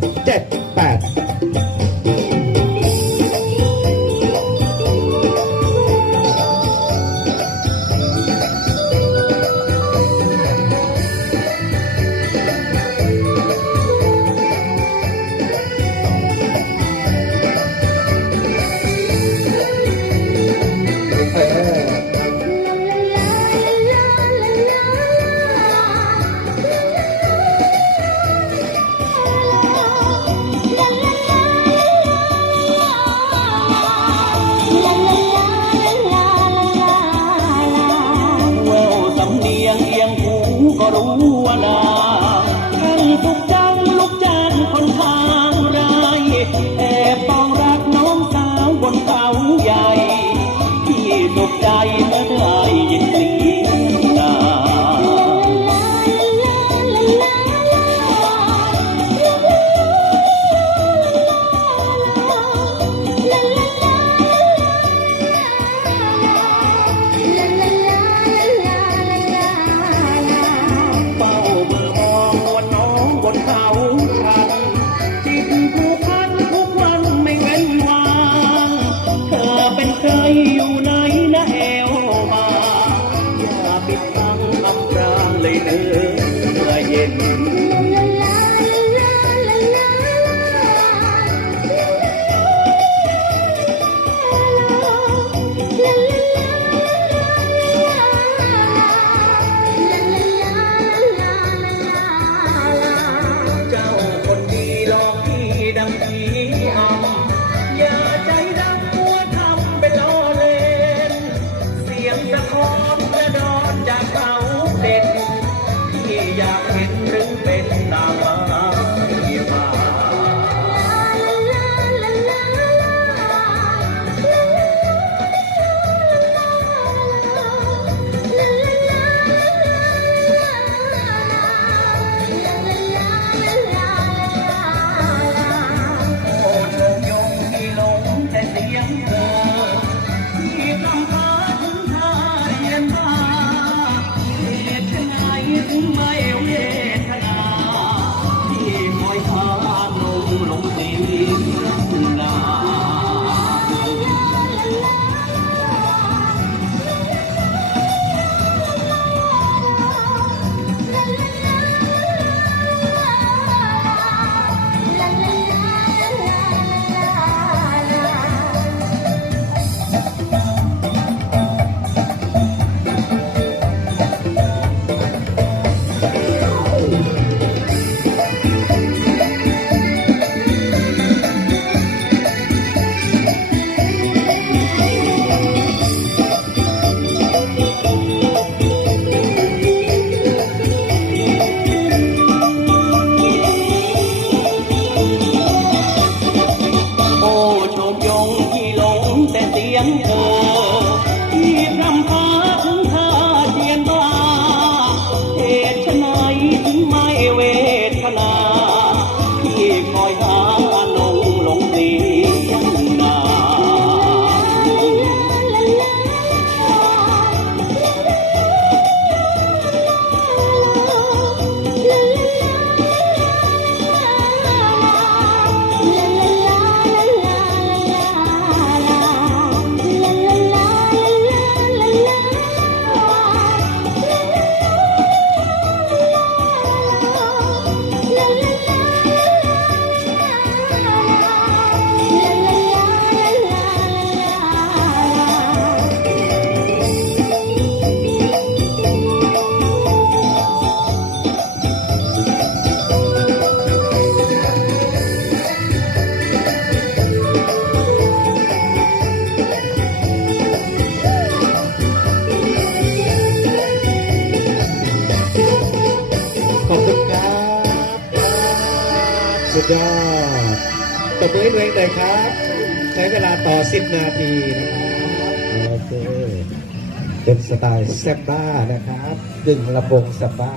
Dead bad. wala you. ดยอดตบมือให้ตัวเองหน่ยครับ ใช้เวลาต่อสิบนาทีนะครับโอเคเป็นสไตล์แซมบ้านะครับ ดึงระบงแซมบ้า